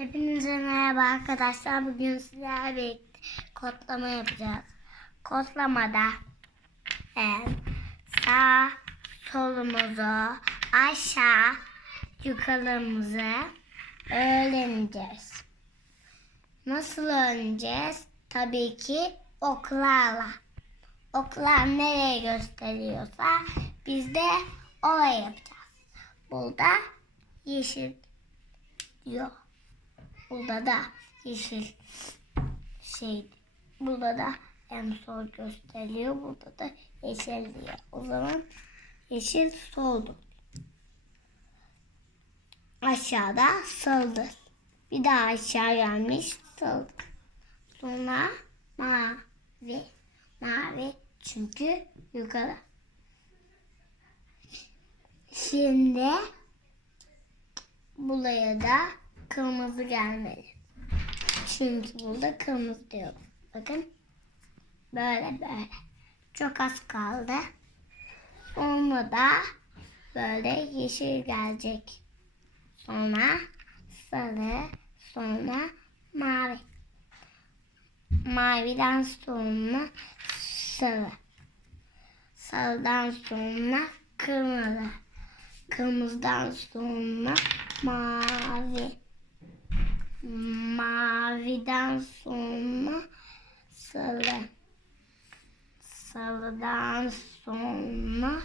Hepinize merhaba arkadaşlar. Bugün sizlerle birlikte kodlama yapacağız. Kodlamada e, sağ solumuzu aşağı yukarımızı öğreneceğiz. Nasıl öğreneceğiz? Tabii ki oklarla. Oklar nereye gösteriyorsa biz de oraya yapacağız. Burada yeşil diyor. Burada da yeşil şey. Burada da en sol gösteriyor. Burada da yeşil diyor. O zaman yeşil soldu. Aşağıda saldır. Bir daha aşağı gelmiş saldır. Sonra mavi. Mavi çünkü yukarı. Şimdi buraya da kırmızı gelmeli. Çünkü burada kırmızı diyor. Bakın. Böyle böyle. Çok az kaldı. Sonra da böyle yeşil gelecek. Sonra sarı. Sonra mavi. Maviden sonra sarı. Sarıdan sonra kırmızı. Kırmızıdan sonra mavi. Maviden sonra sarı. Sarıdan sonra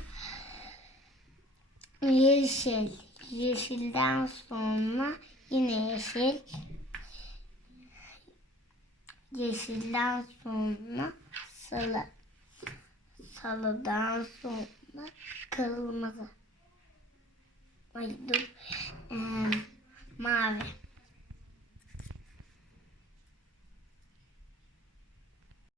yeşil. Yeşilden sonra yine yeşil. Yeşilden sonra sarı. Sarıdan sonra kırmızı. Ay dur.